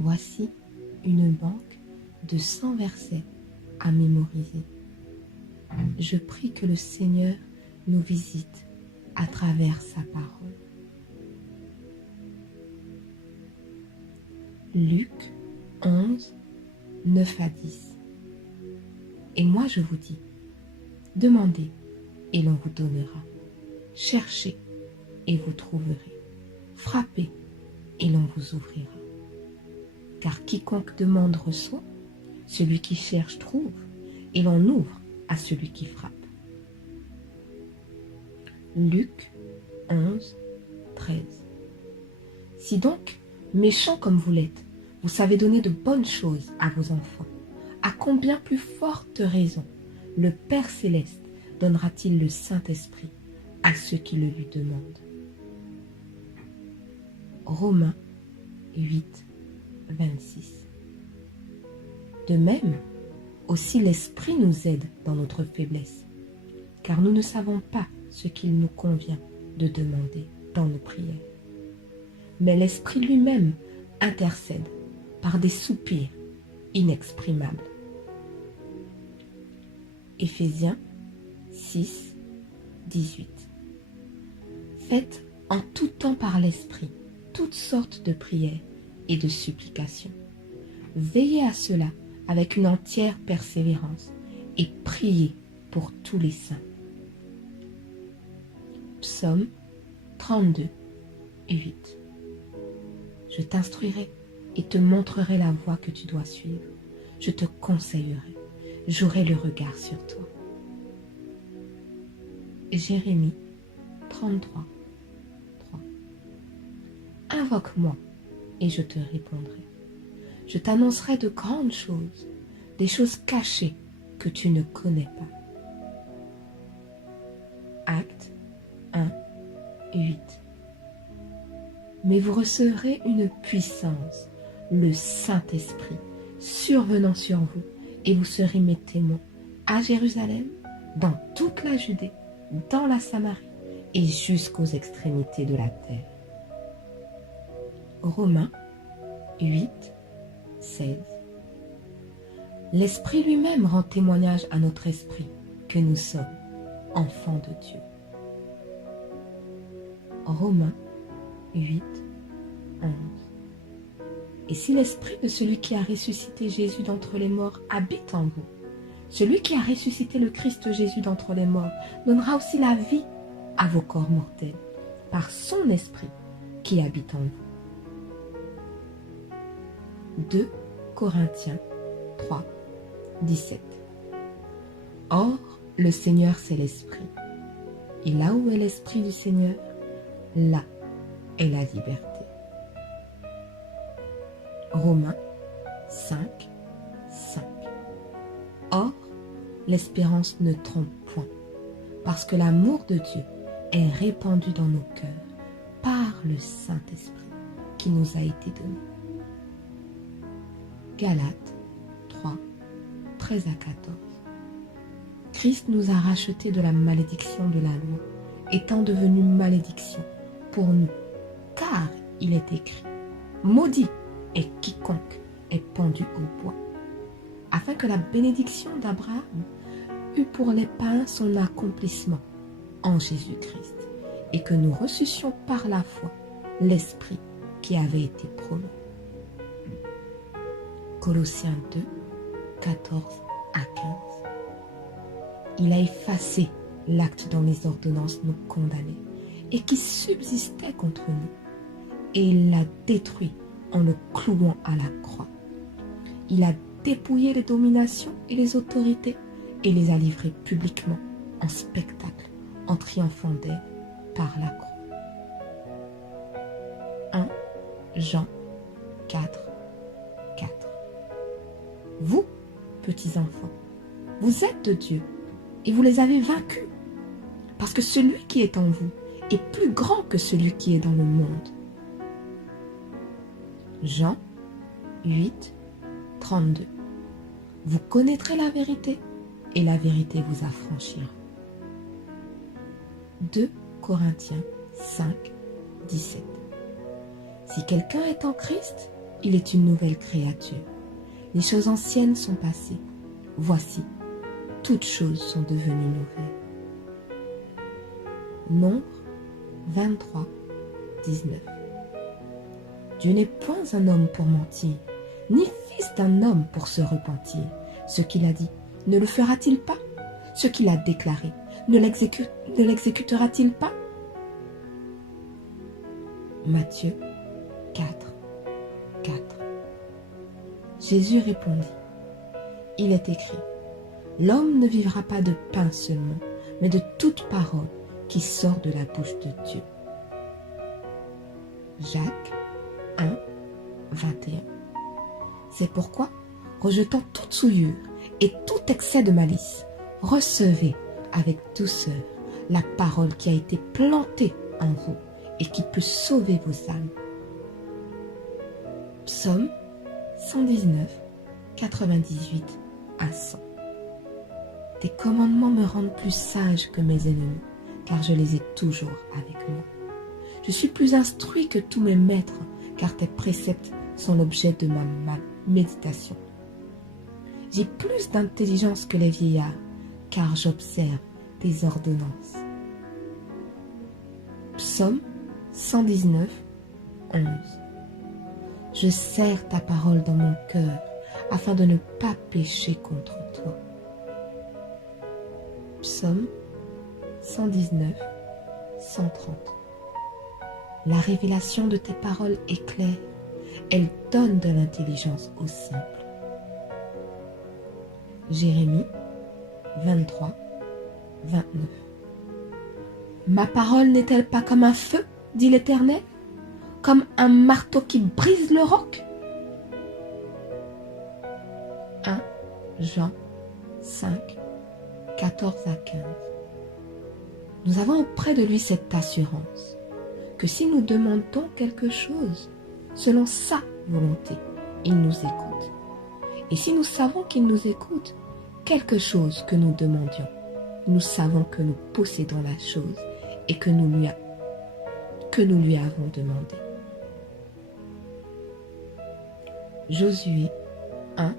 Voici une banque de 100 versets à mémoriser. Je prie que le Seigneur nous visite à travers sa parole. Luc 11, 9 à 10. Et moi je vous dis, demandez et l'on vous donnera. Cherchez et vous trouverez. Frappez et l'on vous ouvrira. Car quiconque demande reçoit, celui qui cherche trouve, et l'on ouvre à celui qui frappe. Luc 11, 13. Si donc, méchants comme vous l'êtes, vous savez donner de bonnes choses à vos enfants, à combien plus forte raison le Père Céleste donnera-t-il le Saint-Esprit à ceux qui le lui demandent. Romains 8, 26. De même, aussi l'Esprit nous aide dans notre faiblesse, car nous ne savons pas ce qu'il nous convient de demander dans nos prières. Mais l'Esprit lui-même intercède par des soupirs inexprimables. Éphésiens 6, 18. Faites en tout temps par l'Esprit toutes sortes de prières et de supplications. Veillez à cela avec une entière persévérance et priez pour tous les saints. Psaume 32, 8. Je t'instruirai et te montrerai la voie que tu dois suivre. Je te conseillerai, j'aurai le regard sur toi. Jérémie 33, 3. Invoque-moi et je te répondrai. Je t'annoncerai de grandes choses, des choses cachées que tu ne connais pas. Actes 1, 8. Mais vous recevrez une puissance, le Saint-Esprit, survenant sur vous, et vous serez mes témoins à Jérusalem, dans toute la Judée, dans la Samarie et jusqu'aux extrémités de la terre. Romains 8, 16. L'Esprit lui-même rend témoignage à notre esprit que nous sommes enfants de Dieu. Romains 8, 11. Et si l'Esprit de celui qui a ressuscité Jésus d'entre les morts habite en vous, celui qui a ressuscité le Christ Jésus d'entre les morts donnera aussi la vie à vos corps mortels par son Esprit qui habite en vous. 2 Corinthiens 3, 17. Or, le Seigneur c'est l'Esprit. Et là où est l'Esprit du Seigneur, là est la liberté. Romains 5, 5. Or, l'espérance ne trompe point, parce que l'amour de Dieu est répandu dans nos cœurs par le Saint-Esprit qui nous a été donné. Galates 3, 13 à 14. Christ nous a rachetés de la malédiction de la loi, étant devenu malédiction pour nous, car il est écrit, maudit est quiconque est pendu au bois, afin que la bénédiction d'Abraham eût pour les païens son accomplissement en Jésus-Christ, et que nous reçussions par la foi l'Esprit qui avait été promis. Colossiens 2, 14 à 15. Il a effacé l'acte dont les ordonnances nous condamnaient et qui subsistait contre nous, et il l'a détruit en le clouant à la croix. Il a dépouillé les dominations et les autorités et les a livrées publiquement en spectacle, en triomphant d'elles par la croix. 1 Jean 4, 4. Vous, petits enfants, vous êtes de Dieu et vous les avez vaincus, parce que celui qui est en vous est plus grand que celui qui est dans le monde. Jean 8, 32. Vous connaîtrez la vérité et la vérité vous affranchira. 2 Corinthiens 5, 17. Si quelqu'un est en Christ, il est une nouvelle créature. Les choses anciennes sont passées. Voici, toutes choses sont devenues nouvelles. Nombre 23, 19. Dieu n'est point un homme pour mentir, ni fils d'un homme pour se repentir. Ce qu'il a dit, ne le fera-t-il pas? Ce qu'il a déclaré, ne l'exécutera-t-il pas? Matthieu 4, 4. Jésus répondit, il est écrit, l'homme ne vivra pas de pain seulement, mais de toute parole qui sort de la bouche de Dieu. Jacques 1, 21. C'est pourquoi, rejetant toute souillure et tout excès de malice, recevez avec douceur la parole qui a été plantée en vous et qui peut sauver vos âmes. Psaume 119, 98 à 100. Tes commandements me rendent plus sage que mes ennemis, car je les ai toujours avec moi. Je suis plus instruit que tous mes maîtres, car tes préceptes sont l'objet de ma méditation. J'ai plus d'intelligence que les vieillards, car j'observe tes ordonnances. Psaume 119, 11. Je serre ta parole dans mon cœur, afin de ne pas pécher contre toi. Psaume 119, 130. La révélation de tes paroles est claire, elle donne de l'intelligence aux simples. Jérémie 23, 29. Ma parole n'est-elle pas comme un feu, dit l'Éternel, comme un marteau qui brise le roc? 1 Jean 5, 14 à 15. Nous avons auprès de lui cette assurance que si nous demandons quelque chose selon sa volonté, il nous écoute. Et si nous savons qu'il nous écoute, quelque chose que nous demandions, nous savons que nous possédons la chose et que nous lui avons demandé. Josué 1,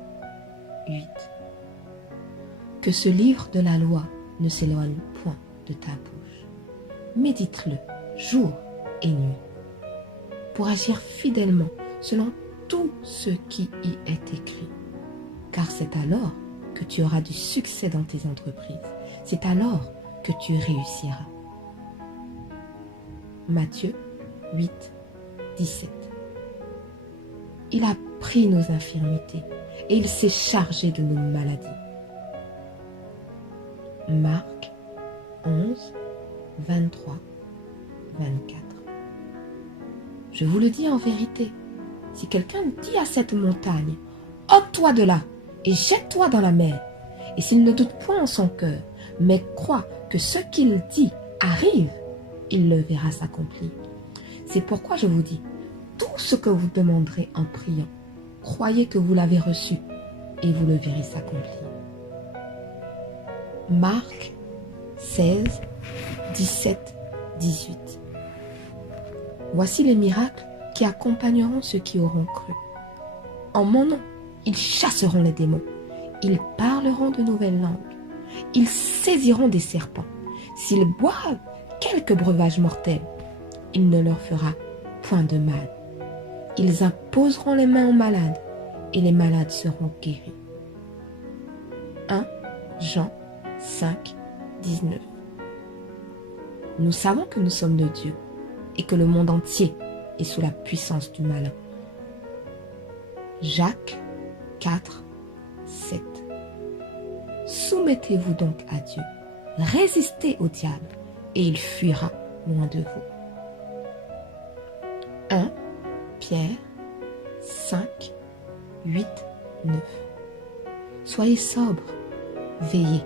8. Que ce livre de la loi ne s'éloigne point de ta bouche. Médite-le jour et nuit, pour agir fidèlement selon tout ce qui y est écrit. Car c'est alors que tu auras du succès dans tes entreprises. C'est alors que tu réussiras. Matthieu 8, 17. Il a pris nos infirmités et il s'est chargé de nos maladies. Marc 11, 23, 24. Je vous le dis en vérité, si quelqu'un dit à cette montagne, ôte-toi de là et jette-toi dans la mer, et s'il ne doute point en son cœur, mais croit que ce qu'il dit arrive, il le verra s'accomplir. C'est pourquoi je vous dis, tout ce que vous demanderez en priant, croyez que vous l'avez reçu, et vous le verrez s'accomplir. Marc 16, 17, 18. Voici les miracles qui accompagneront ceux qui auront cru. En mon nom, ils chasseront les démons. Ils parleront de nouvelles langues. Ils saisiront des serpents. S'ils boivent quelque breuvage mortel, il ne leur fera point de mal. Ils imposeront les mains aux malades et les malades seront guéris. 1 Jean 5, 19. Nous savons que nous sommes de Dieu et que le monde entier est sous la puissance du malin. Jacques 4, 7. Soumettez-vous donc à Dieu, résistez au diable et il fuira loin de vous. 1 Pierre 5, 8, 9. Soyez sobres, veillez.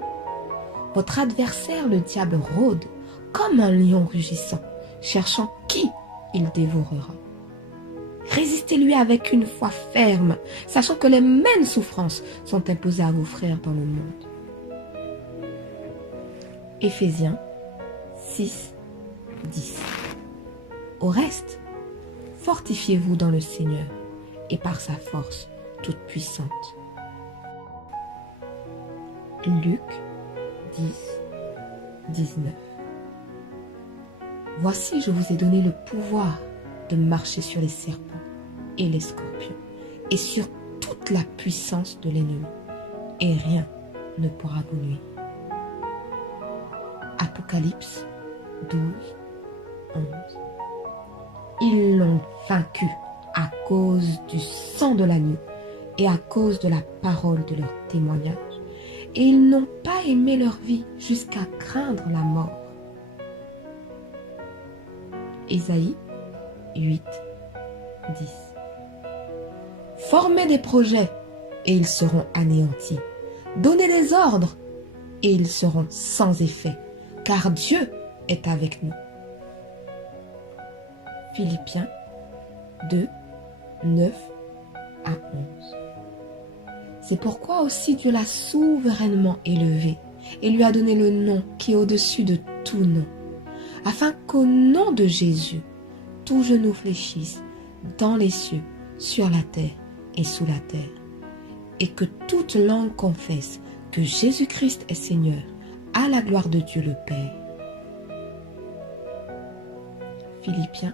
Votre adversaire, le diable, rôde comme un lion rugissant, cherchant qui il dévorera. Résistez-lui avec une foi ferme, sachant que les mêmes souffrances sont imposées à vos frères dans le monde. Éphésiens 6, 10. Au reste, fortifiez-vous dans le Seigneur et par sa force toute puissante. Luc 10, 19. Voici, je vous ai donné le pouvoir de marcher sur les serpents et les scorpions et sur toute la puissance de l'ennemi, et rien ne pourra vous nuire. Apocalypse 12, 11. Ils l'ont vaincu à cause du sang de l'agneau et à cause de la parole de leur témoignage, et ils n'ont pas aimé leur vie jusqu'à craindre la mort. Ésaïe 8, 10. Formez des projets et ils seront anéantis. Donnez des ordres et ils seront sans effet, car Dieu est avec nous. Philippiens 2, 9 à 11. C'est pourquoi aussi Dieu l'a souverainement élevé et lui a donné le nom qui est au-dessus de tout nom, afin qu'au nom de Jésus, tout genou fléchisse dans les cieux, sur la terre et sous la terre, et que toute langue confesse que Jésus-Christ est Seigneur, à la gloire de Dieu le Père. Philippiens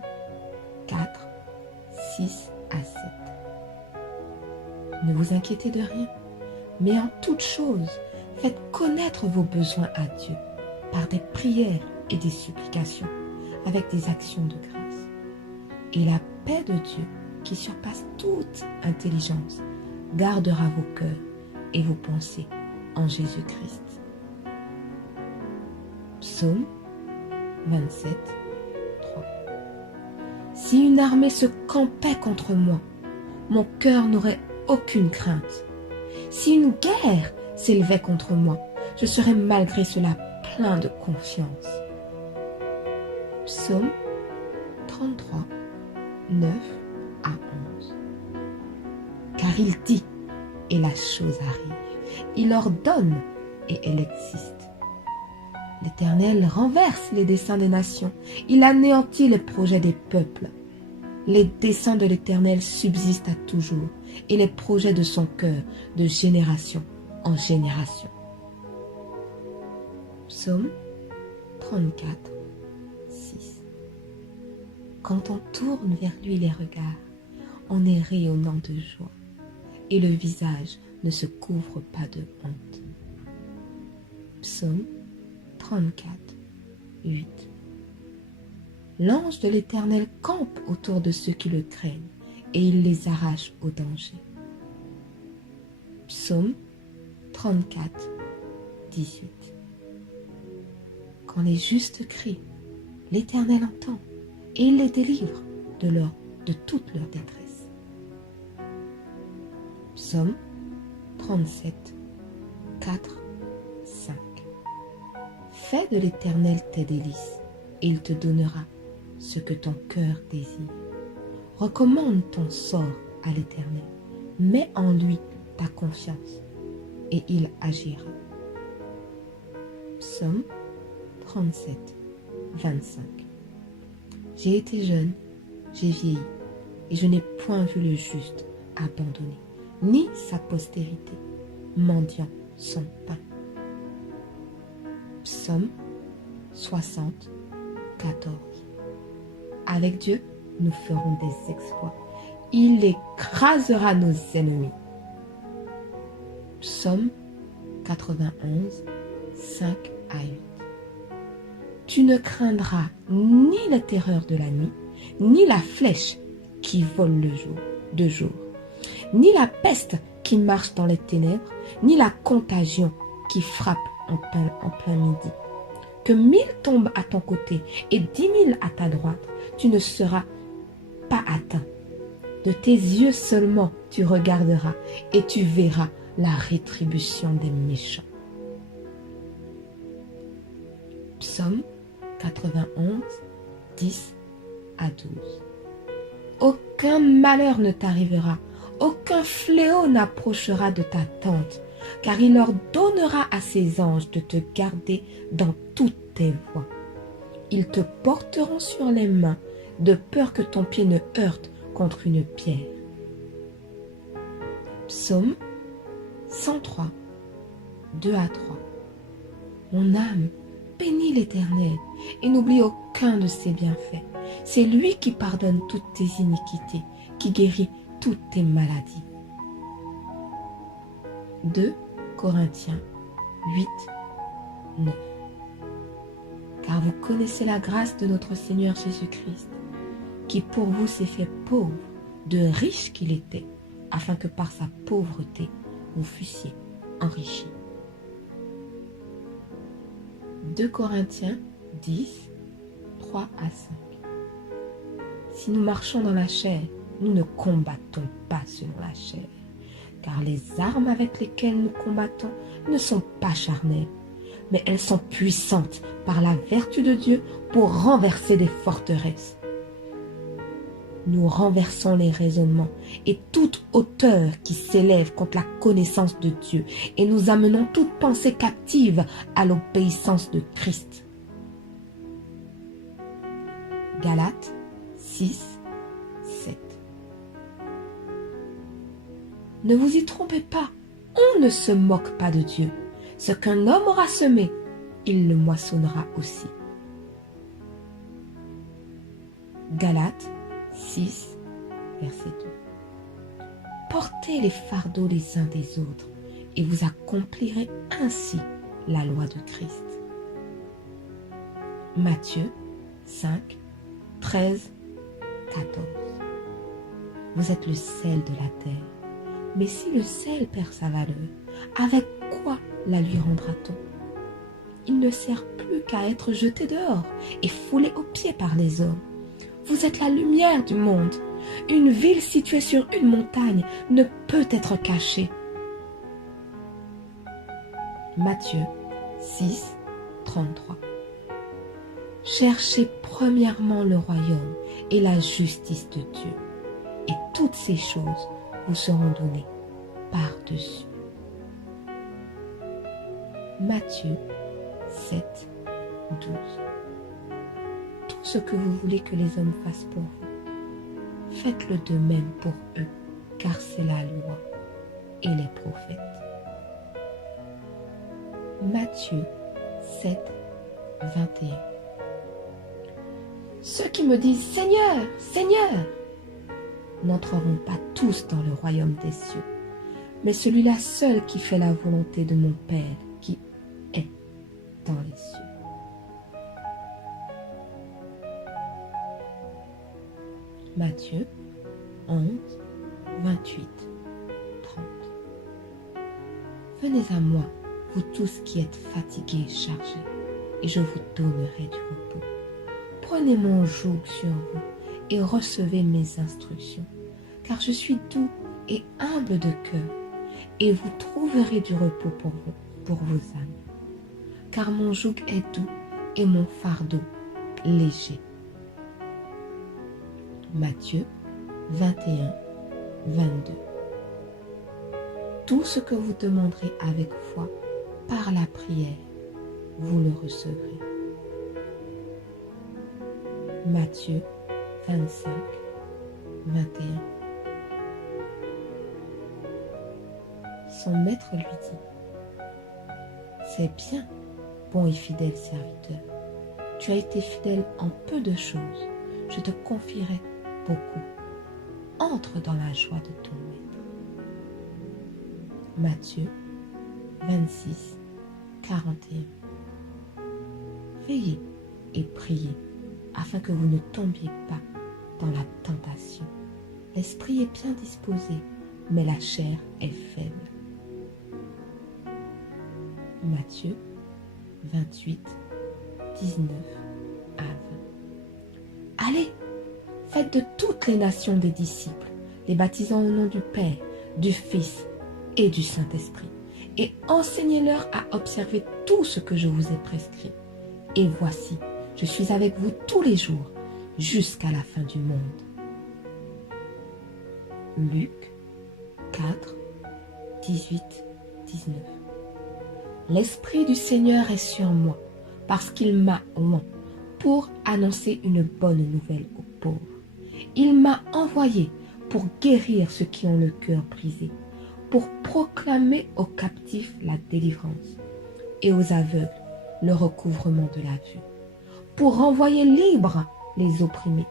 4, 6 à 7. Ne vous inquiétez de rien, mais en toute chose, faites connaître vos besoins à Dieu par des prières et des supplications, avec des actions de grâce. Et la paix de Dieu, qui surpasse toute intelligence, gardera vos cœurs et vos pensées en Jésus-Christ. Psaume 27, 3. Si une armée se campait contre moi, mon cœur n'aurait aucune crainte. Si une guerre s'élevait contre moi, je serais malgré cela plein de confiance. Psaume 33, 9 à 11. Car il dit, et la chose arrive. Il ordonne, et elle existe. L'Éternel renverse les desseins des nations. Il anéantit les projets des peuples. Les desseins de l'Éternel subsistent à toujours, et les projets de son cœur de génération en génération. Psaume 34, 6. Quand on tourne vers lui les regards, on est rayonnant de joie, et le visage ne se couvre pas de honte. Psaume 34, 8. L'ange de l'Éternel campe autour de ceux qui le craignent, et il les arrache au danger. Psaume 34, 18. Quand les justes crient, l'Éternel entend, et il les délivre de toute leur détresse. Psaume 37, 4, 5. Fais de l'Éternel tes délices, et il te donnera ce que ton cœur désire. Recommande ton sort à l'Éternel, mets en lui ta confiance, et il agira. Psaume 37, 25. J'ai été jeune, j'ai vieilli, et je n'ai point vu le juste abandonné, ni sa postérité mendiant son pain. Psaume 60, 14. Avec Dieu, nous ferons des exploits. Il écrasera nos ennemis. Psaume 91, 5 à 8. Tu ne craindras ni la terreur de la nuit, ni la flèche qui vole de jour, ni la peste qui marche dans les ténèbres, ni la contagion qui frappe en plein midi. Que 1000 tombent à ton côté et 10 000 à ta droite, tu ne seras pas atteint. De tes yeux seulement tu regarderas et tu verras la rétribution des méchants. Psaume 91, 10 à 12. Aucun malheur ne t'arrivera, aucun fléau n'approchera de ta tente, car il ordonnera à ses anges de te garder dans toutes tes voies. Ils te porteront sur les mains, de peur que ton pied ne heurte contre une pierre. Psaume 103, 2 à 3. Mon âme bénit l'Éternel et n'oublie aucun de ses bienfaits. C'est lui qui pardonne toutes tes iniquités, qui guérit toutes tes maladies. 2 Corinthiens 8, 9. Car vous connaissez la grâce de notre Seigneur Jésus-Christ, qui pour vous s'est fait pauvre, de riche qu'il était, afin que par sa pauvreté, vous fussiez enrichis. 2 Corinthiens 10, 3 à 5. Si nous marchons dans la chair, nous ne combattons pas selon la chair, car les armes avec lesquelles nous combattons ne sont pas charnelles, mais elles sont puissantes par la vertu de Dieu pour renverser des forteresses. Nous renversons les raisonnements et toute hauteur qui s'élève contre la connaissance de Dieu et nous amenons toute pensée captive à l'obéissance de Christ. Galates 6, 7. Ne vous y trompez pas, on ne se moque pas de Dieu. Ce qu'un homme aura semé, il le moissonnera aussi. Galates 6, verset 2. Portez les fardeaux les uns des autres et vous accomplirez ainsi la loi de Christ. Matthieu 5, 13, 14. Vous êtes le sel de la terre. Mais si le sel perd sa valeur, avec quoi la lui rendra-t-on? Il ne sert plus qu'à être jeté dehors et foulé aux pieds par les hommes. Vous êtes la lumière du monde. Une ville située sur une montagne ne peut être cachée. Matthieu 6, 33. Cherchez premièrement le royaume et la justice de Dieu, et toutes ces choses vous seront données par-dessus. Matthieu 7, 12. Tout ce que vous voulez que les hommes fassent pour vous, faites-le de même pour eux, car c'est la loi et les prophètes. Matthieu 7, 21. Ceux qui me disent « Seigneur, Seigneur !» n'entreront pas tous dans le royaume des cieux, mais celui-là seul qui fait la volonté de mon Père qui est dans les cieux. Matthieu 11, 28, 30. Venez à moi, vous tous qui êtes fatigués et chargés, et je vous donnerai du repos. Prenez mon joug sur vous et recevez mes instructions, car je suis doux et humble de cœur, et vous trouverez du repos pour vos âmes. Car mon joug est doux et mon fardeau léger. Matthieu 21, 22. Tout ce que vous demanderez avec foi par la prière, vous le recevrez. Matthieu 25, 21. Son maître lui dit : C'est bien, bon et fidèle serviteur. Tu as été fidèle en peu de choses. Je te confierai beaucoup. Entre dans la joie de ton maître. Matthieu 26, 41. Veillez et priez afin que vous ne tombiez pas dans la tentation. L'esprit est bien disposé, mais la chair est faible. Matthieu 28, 19 à 20. Allez, faites de toutes les nations des disciples, les baptisant au nom du Père, du Fils et du Saint-Esprit, et enseignez-leur à observer tout ce que je vous ai prescrit. Et voici, je suis avec vous tous les jours, jusqu'à la fin du monde. Luc 4, 18, 19. L'Esprit du Seigneur est sur moi, parce qu'il m'a oint pour annoncer une bonne nouvelle aux pauvres. Il m'a envoyé pour guérir ceux qui ont le cœur brisé, pour proclamer aux captifs la délivrance et aux aveugles le recouvrement de la vue, pour renvoyer libres les opprimés,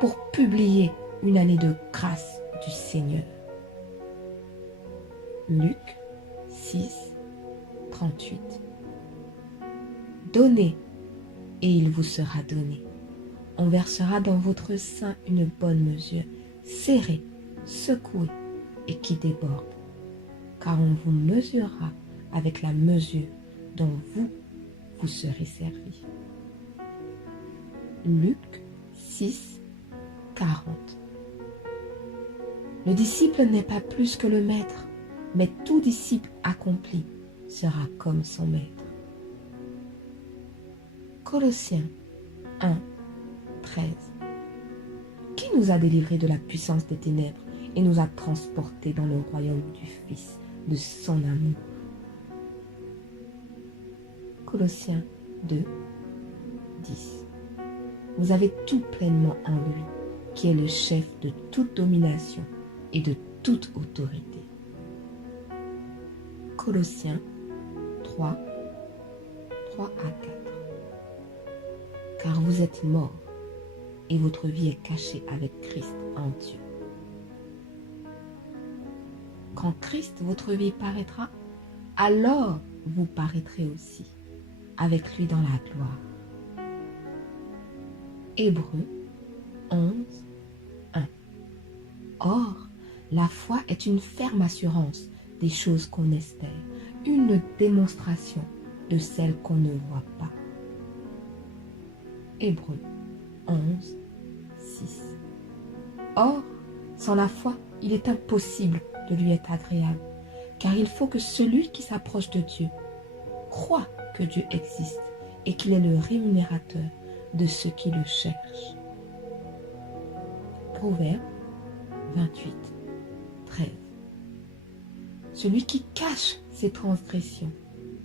pour publier une année de grâce du Seigneur. Luc 6, 38. Donnez, et il vous sera donné. On versera dans votre sein une bonne mesure, serrée, secouée et qui déborde, car on vous mesurera avec la mesure dont vous serez servi. Luc 6, 40. Le disciple n'est pas plus que le maître, mais tout disciple accompli sera comme son maître. Colossiens 1, 13. Qui nous a délivrés de la puissance des ténèbres et nous a transportés dans le royaume du Fils de son amour. Colossiens 2, 10. Vous avez tout pleinement en lui, qui est le chef de toute domination et de toute autorité. Colossiens 3, 3 à 4. Car vous êtes morts et votre vie est cachée avec Christ en Dieu. Quand Christ, votre vie, paraîtra, alors vous paraîtrez aussi avec lui dans la gloire. Hébreux 11, 1. Or, la foi est une ferme assurance des choses qu'on espère, une démonstration de celles qu'on ne voit pas. Hébreux 11, 6. Or, sans la foi, il est impossible de lui être agréable, car il faut que celui qui s'approche de Dieu croit que Dieu existe et qu'il est le rémunérateur de ceux qui le cherchent. Proverbe 28, 13. Celui qui cache ses transgressions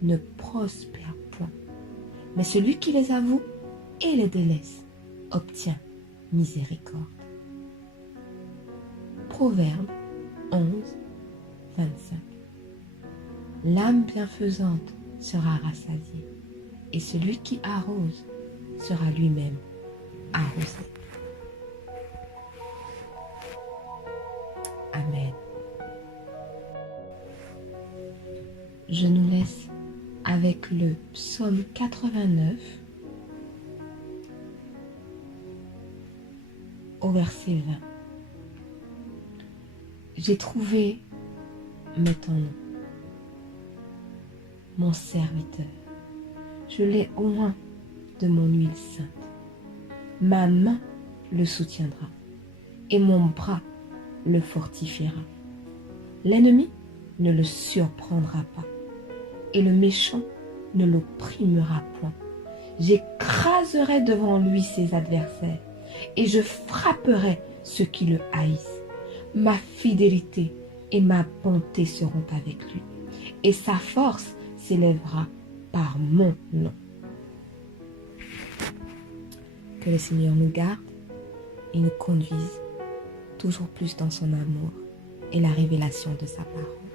ne prospère point, mais celui qui les avoue et les délaisse obtient miséricorde. Proverbe 11, 25. L'âme bienfaisante sera rassasiée, et celui qui arrose sera lui-même arrosé. Amen. Je nous laisse avec le psaume 89 au verset 20. J'ai trouvé maintenant mon serviteur. Je l'ai oint de mon huile sainte. Ma main le soutiendra et mon bras le fortifiera. L'ennemi ne le surprendra pas et le méchant ne l'opprimera point. J'écraserai devant lui ses adversaires et je frapperai ceux qui le haïssent. Ma fidélité et ma bonté seront avec lui, et sa force s'élèvera par mon nom. Que le Seigneur nous garde et nous conduise toujours plus dans son amour et la révélation de sa parole.